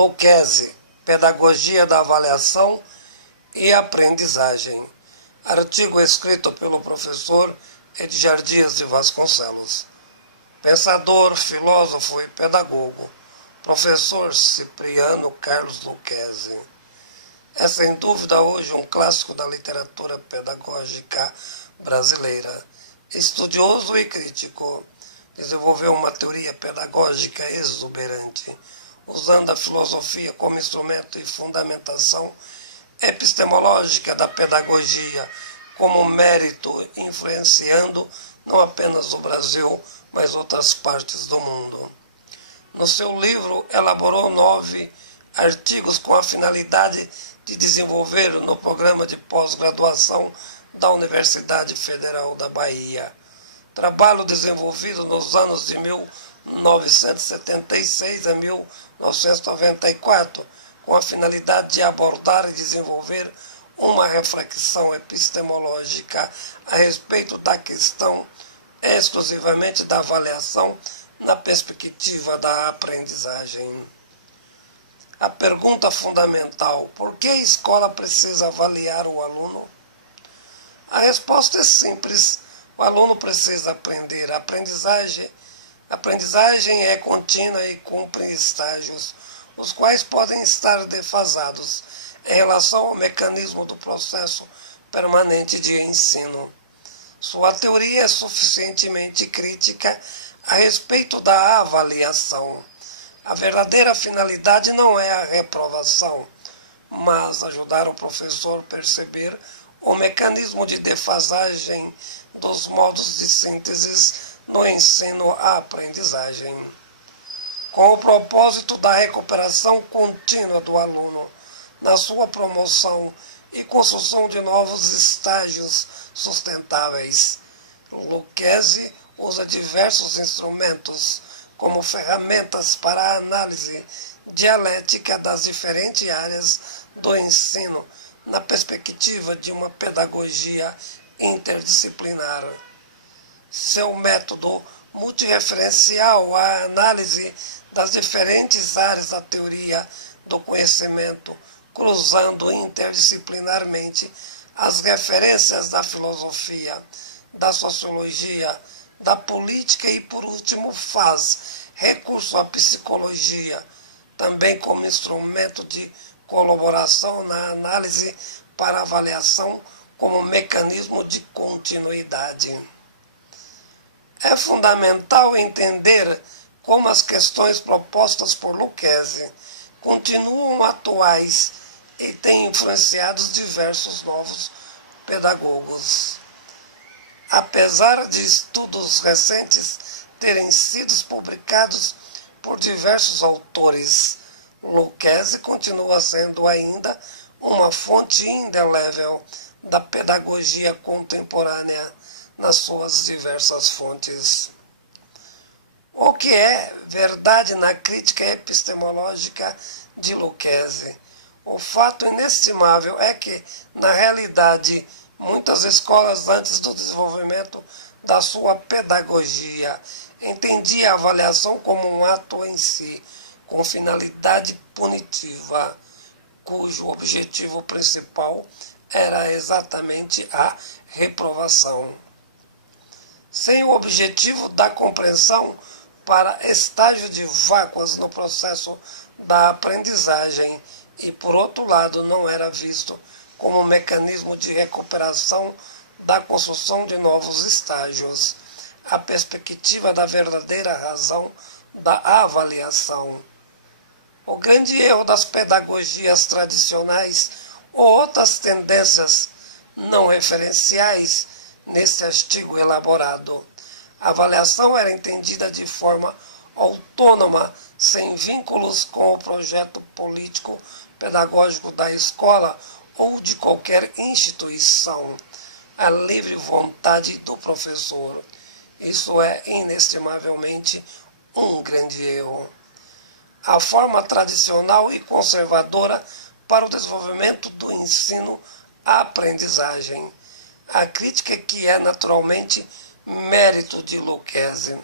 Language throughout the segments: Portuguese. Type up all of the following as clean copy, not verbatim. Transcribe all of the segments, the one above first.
Lucchesi, Pedagogia da Avaliação e Aprendizagem. Artigo escrito pelo professor Edgar Dias de Vasconcelos. Pensador, filósofo e pedagogo, professor Cipriano Carlos Lucchesi. É sem dúvida hoje um clássico da literatura pedagógica brasileira. Estudioso e crítico, desenvolveu uma teoria pedagógica exuberante, usando a filosofia como instrumento e fundamentação epistemológica da pedagogia como mérito, influenciando não apenas o Brasil, mas outras partes do mundo. No seu livro, elaborou 9 artigos com a finalidade de desenvolver no programa de pós-graduação da Universidade Federal da Bahia. Trabalho desenvolvido nos anos de 1976 a 1994, com a finalidade de abordar e desenvolver uma reflexão epistemológica a respeito da questão exclusivamente da avaliação na perspectiva da aprendizagem. A pergunta fundamental: por que a escola precisa avaliar o aluno? A resposta é simples: o aluno precisa aprender. A aprendizagem é contínua e cumpre estágios, os quais podem estar defasados em relação ao mecanismo do processo permanente de ensino. Sua teoria é suficientemente crítica a respeito da avaliação. A verdadeira finalidade não é a reprovação, mas ajudar o professor a perceber o mecanismo de defasagem dos modos de síntese no ensino à aprendizagem. Com o propósito da recuperação contínua do aluno na sua promoção e construção de novos estágios sustentáveis, Lucchesi usa diversos instrumentos como ferramentas para a análise dialética das diferentes áreas do ensino na perspectiva de uma pedagogia interdisciplinar. Seu método multireferencial, a análise das diferentes áreas da teoria do conhecimento, cruzando interdisciplinarmente as referências da filosofia, da sociologia, da política e, por último, faz recurso à psicologia, também como instrumento de colaboração na análise para avaliação como mecanismo de continuidade. É fundamental entender como as questões propostas por Lucchesi continuam atuais e têm influenciado diversos novos pedagogos. Apesar de estudos recentes terem sido publicados por diversos autores, Lucchesi continua sendo ainda uma fonte indelével da pedagogia contemporânea nas suas diversas fontes. O que é verdade na crítica epistemológica de Lucchesi? O fato inestimável é que, na realidade, muitas escolas, antes do desenvolvimento da sua pedagogia, entendiam a avaliação como um ato em si, com finalidade punitiva, cujo objetivo principal era exatamente a reprovação. Sem o objetivo da compreensão para estágio de vácuas no processo da aprendizagem e, por outro lado, não era visto como um mecanismo de recuperação da construção de novos estágios, a perspectiva da verdadeira razão da avaliação. O grande erro das pedagogias tradicionais ou outras tendências não referenciais nesse artigo elaborado. A avaliação era entendida de forma autônoma, sem vínculos com o projeto político pedagógico da escola ou de qualquer instituição, a livre vontade do professor. Isso é inestimavelmente um grande erro. A forma tradicional e conservadora para o desenvolvimento do ensino à aprendizagem. A crítica que é naturalmente mérito de Lucchesi.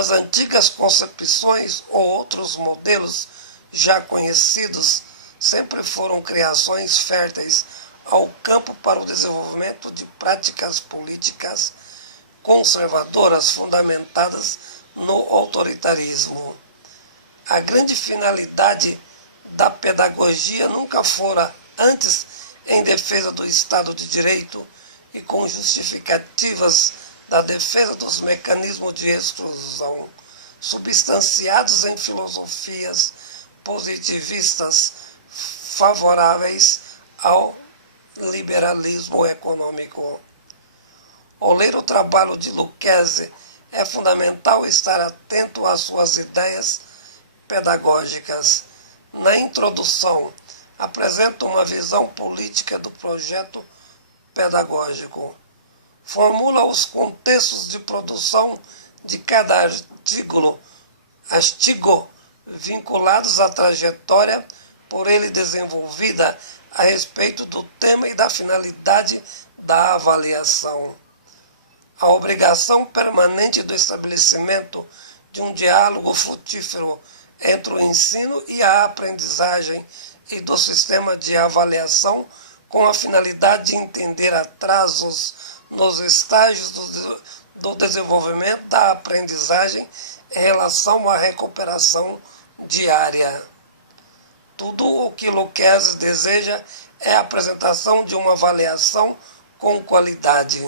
As antigas concepções ou outros modelos já conhecidos sempre foram criações férteis ao campo para o desenvolvimento de práticas políticas conservadoras fundamentadas no autoritarismo. A grande finalidade da pedagogia nunca fora antes em defesa do Estado de Direito e com justificativas da defesa dos mecanismos de exclusão, substanciados em filosofias positivistas favoráveis ao liberalismo econômico. Ao ler o trabalho de Lucchesi, é fundamental estar atento às suas ideias pedagógicas. Na introdução, apresenta uma visão política do projeto pedagógico. Formula os contextos de produção de cada artigo vinculados à trajetória por ele desenvolvida a respeito do tema e da finalidade da avaliação. A obrigação permanente do estabelecimento de um diálogo frutífero entre o ensino e a aprendizagem e do sistema de avaliação com a finalidade de entender atrasos nos estágios do desenvolvimento da aprendizagem em relação à recuperação diária. Tudo o que Lucchesi deseja é a apresentação de uma avaliação com qualidade,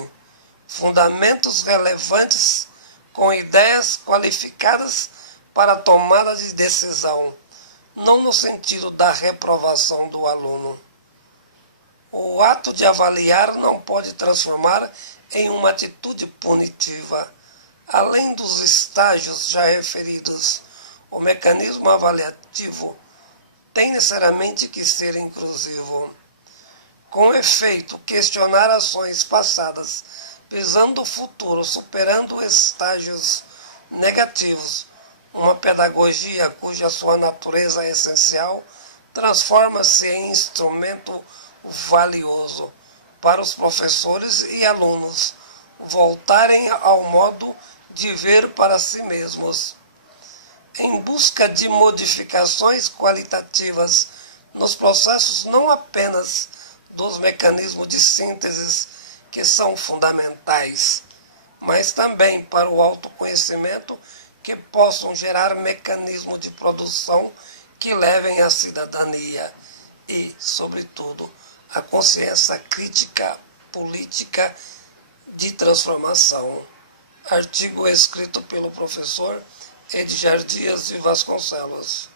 fundamentos relevantes com ideias qualificadas para a tomada de decisão, não no sentido da reprovação do aluno. O ato de avaliar não pode transformar em uma atitude punitiva. Além dos estágios já referidos, o mecanismo avaliativo tem necessariamente que ser inclusivo. Com efeito, questionar ações passadas, visando o futuro, superando estágios negativos, uma pedagogia cuja sua natureza essencial transforma-se em instrumento valioso para os professores e alunos voltarem ao modo de ver para si mesmos, em busca de modificações qualitativas nos processos não apenas dos mecanismos de síntese que são fundamentais, mas também para o autoconhecimento que possam gerar mecanismos de produção que levem à cidadania e, sobretudo, a consciência crítica política de transformação. Artigo escrito pelo professor Edgar Dias de Vasconcelos.